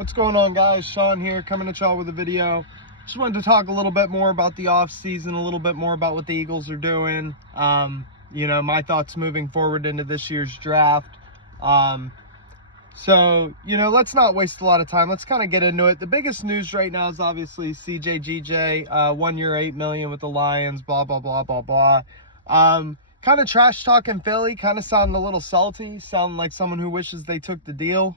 What's going on, guys? Sean here, coming at y'all with a video. Just wanted to talk a little bit more about the off season, a little bit more about what the Eagles are doing. My thoughts moving forward into this year's draft. Let's not waste a lot of time. Let's kind of get into it. The biggest news right now is obviously Cjgj, 1 year, $8 million with the Lions, blah, blah, blah, blah, blah. Kind of trash talking Philly, kind of sounding a little salty, sounding like someone who wishes they took the deal.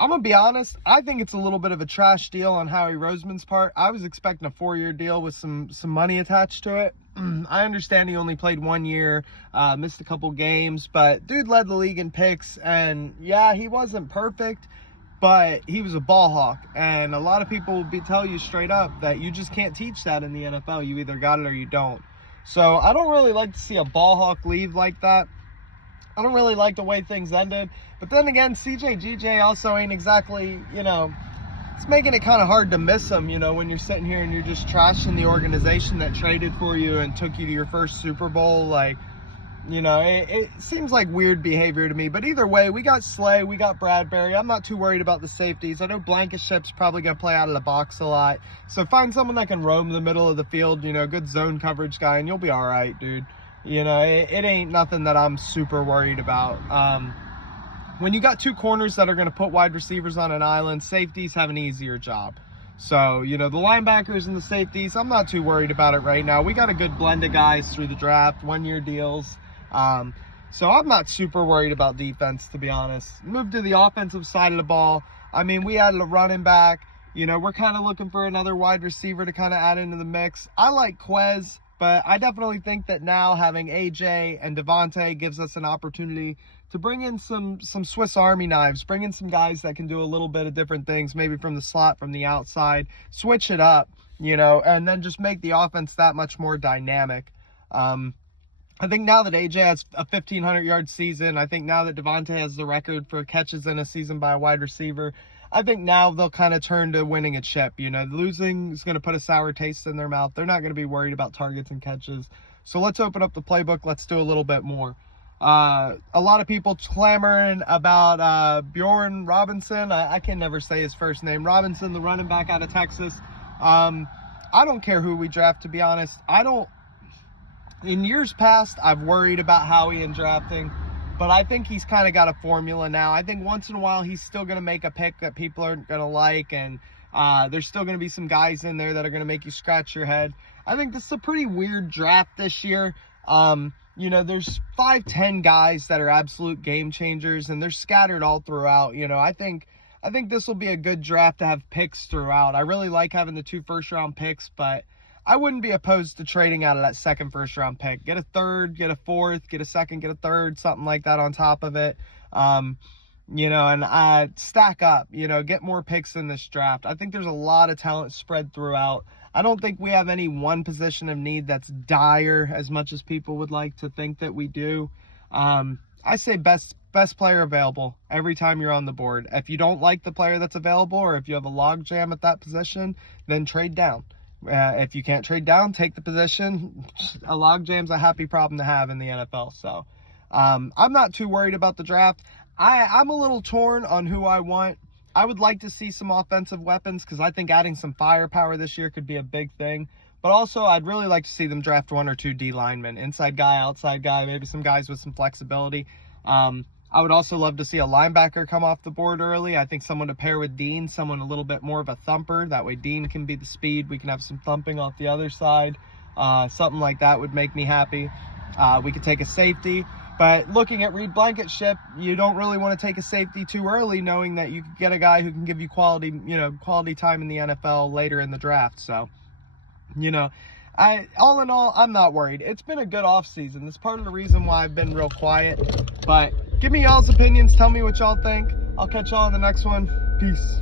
I'm going to be honest, I think it's a little bit of a trash deal on Howie Roseman's part. I was expecting a 4-year deal with some money attached to it. I understand he only played 1 year, missed a couple games, but dude led the league in picks, and yeah, he wasn't perfect, but he was a ball hawk, and a lot of people will tell you straight up that you just can't teach that in the NFL. You either got it or you don't. So I don't really like to see a ball hawk leave like that. I don't really like the way things ended. But then again, Cjgj also ain't exactly, it's making it kind of hard to miss him, when you're sitting here and you're just trashing the organization that traded for you and took you to your first Super Bowl. It seems like weird behavior to me. But either way, we got Slay, we got Bradbury. I'm not too worried about the safeties. I know Blankenship's probably going to play out of the box a lot. So find someone that can roam the middle of the field, good zone coverage guy, and you'll be all right, dude. It ain't nothing that I'm super worried about. When you got two corners that are going to put wide receivers on an island, safeties have an easier job. So, the linebackers and the safeties, I'm not too worried about it right now. We got a good blend of guys through the draft, 1-year deals. So I'm not super worried about defense, to be honest. Move to the offensive side of the ball. We added a running back. We're kind of looking for another wide receiver to kind of add into the mix. I like Cjgj, but I definitely think that now having AJ and Devontae gives us an opportunity to bring in some Swiss Army knives, bring in some guys that can do a little bit of different things, maybe from the slot, from the outside, switch it up, and then just make the offense that much more dynamic. I think now that AJ has a 1,500-yard season, I think now that Devontae has the record for catches in a season by a wide receiver, I think now they'll kind of turn to winning a chip. Losing is going to put a sour taste in their mouth. They're not going to be worried about targets and catches. So let's open up the playbook. Let's do a little bit more. A lot of people clamoring about Bjorn Robinson. I can never say his first name. Robinson, the running back out of Texas. I don't care who we draft, to be honest. In years past, I've worried about Howie in drafting, but I think he's kind of got a formula now. I think once in a while he's still going to make a pick that people aren't going to like, and there's still going to be some guys in there that are going to make you scratch your head. I think this is a pretty weird draft this year. There's 5-10 guys that are absolute game changers, and they're scattered all throughout. I think this will be a good draft to have picks throughout. I really like having the 2 first-round picks, but I wouldn't be opposed to trading out of that second first-round pick. Get a third, get a fourth, get a second, get a third, something like that on top of it. And stack up, get more picks in this draft. I think there's a lot of talent spread throughout. I don't think we have any one position of need that's dire as much as people would like to think that we do. I say best player available every time you're on the board. If you don't like the player that's available, or if you have a log jam at that position, then trade down. If you can't trade down, take the position. A log jam's a happy problem to have in the NFL. So I'm not too worried about the draft. I'm a little torn on who I want. I would like to see some offensive weapons because I think adding some firepower this year could be a big thing. But also, I'd really like to see them draft 1 or 2 D linemen, inside guy, outside guy, maybe some guys with some flexibility. I would also love to see a linebacker come off the board early. I think someone to pair with Dean, someone a little bit more of a thumper. That way Dean can be the speed. We can have some thumping off the other side. Something like that would make me happy. We could take a safety. But looking at Reed Blankenship, you don't really want to take a safety too early, knowing that you could get a guy who can give you quality time in the NFL later in the draft. So, all in all, I'm not worried. It's been a good offseason. That's part of the reason why I've been real quiet. But give me y'all's opinions. Tell me what y'all think. I'll catch y'all in the next one. Peace.